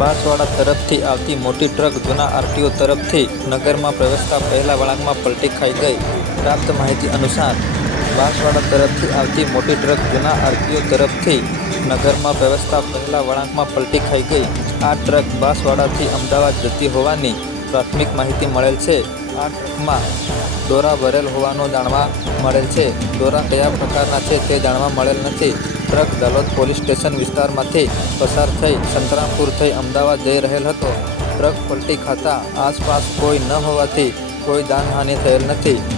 બાંસવાડા તરફથી આવતી મોટી ટ્રક જૂના આરટીઓ તરફથી નગરમાં પ્રવેશતા પહેલા વળાંકમાં પલટી ખાઈ ગઈ. પ્રાપ્ત માહિતી અનુસાર, બાંસવાડા તરફથી આવતી મોટી ટ્રક જૂના આરટીઓ તરફથી નગરમાં પ્રવેશતા પહેલા વળાંકમાં પલટી ખાઈ ગઈ. આ ટ્રક બાંસવાડાથી અમદાવાદ જતી હોવાની પ્રાથમિક માહિતી મળેલ છે. આ ટ્રકમાં દોરા ભરેલ હોવાનું જાણવા મળેલ છે. દોરા કયા પ્રકારના છે તે જાણવા મળેલ નથી. ટ્રક દલોદ પોલીસ સ્ટેશન વિસ્તારમાંથી પસાર થઈ સંતરામપુર થઈ અમદાવાદ જઈ રહેલ હતો. ટ્રક પલટી ખાતા આસપાસ કોઈ ન હોવાથી કોઈ જાનહાનિ થયેલ નથી.